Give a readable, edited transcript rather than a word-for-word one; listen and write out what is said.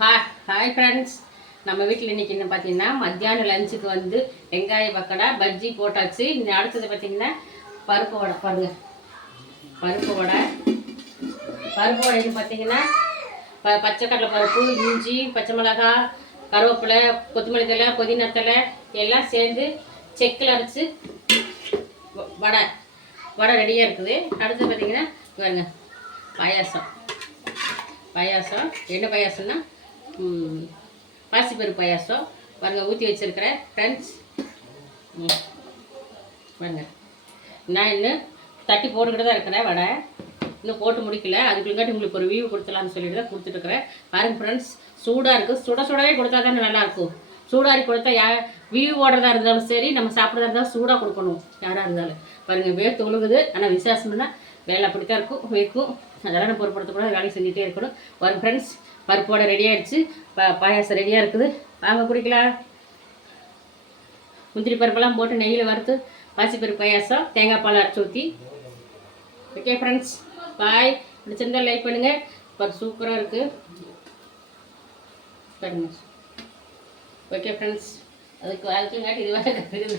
Hi friends. நம்ம வீட்டில் இன்றைக்கி என்ன பார்த்தீங்கன்னா மத்தியானம் லஞ்சுக்கு வந்து வெங்காய பக்கடா பஜ்ஜி போட்டாச்சு. இன்னும் அடுத்தது பார்த்திங்கன்னா பருப்பு வடை. பாருங்கள், பருப்பு வடைன்னு பார்த்தீங்கன்னா பச்சை கடலை பருப்பு, இஞ்சி, பச்சை மிளகாய், கருவேப்பிலை, கொத்தமல்லி தழை, புதினா தழை எல்லாம் சேர்ந்து செக்கில் அரைச்சி வடை ரெடியாக இருக்குது. அடுத்து பார்த்திங்கன்னா பாருங்க பாயாசம் என்ன பாயாசம்னா பாசிப்பருப்பு பாயாசம் பாருங்கள் ஊற்றி வச்சுருக்கிறேன் ஃப்ரெண்ட்ஸ். பாருங்க, நான் இன்னும் தட்டி போட்டுக்கிட்டு தான் இருக்கிறேன். வடை இன்னும் போட்டு முடிக்கல. அதுக்குள்ளாட்டி உங்களுக்கு ஒரு வியூ கொடுத்துலான்னு சொல்லிட்டு தான் கொடுத்துட்ருக்குறேன். பாருங்கள் ஃப்ரெண்ட்ஸ், சூடாக இருக்குது. சுடவே கொடுத்தா தானே நல்லாயிருக்கும். சூடாரி கொடுத்தா வியூ ஓடுறதா இருந்தாலும் சரி, நம்ம சாப்பிட்றதா இருந்தாலும் சூடாக கொடுக்கணும் யாராக இருந்தாலும். பாருங்கள், வேர்த்து ஒழுகுது. ஆனால் விசேஷம்னா வேலை அப்படித்தான் வைக்கும். அதெல்லாம் நம்ம பொருட்படுத்தக்கூடாது, வேலையை செஞ்சுட்டே இருக்கணும். வரும் ஃப்ரெண்ட்ஸ், பருப்போட ரெடி ஆகிடுச்சு. பாயாசம் ரெடியாக இருக்குது. வாங்க குடிக்கலாம். முந்திரி பருப்பெல்லாம் போட்டு நெய்யில் வறுத்து பாசிப்பருப்பு பாயாசம் தேங்காய் பால் அரைச்சி ஊற்றி. ஓகே ஃப்ரெண்ட்ஸ், பாய். பிடிச்சிருந்தால் லைக் பண்ணுங்கள். பருப்பு சூப்பராக இருக்குது பாருங்க. ஓகே ஃப்ரெண்ட்ஸ், அதுக்கு இதுவாக இருக்குது.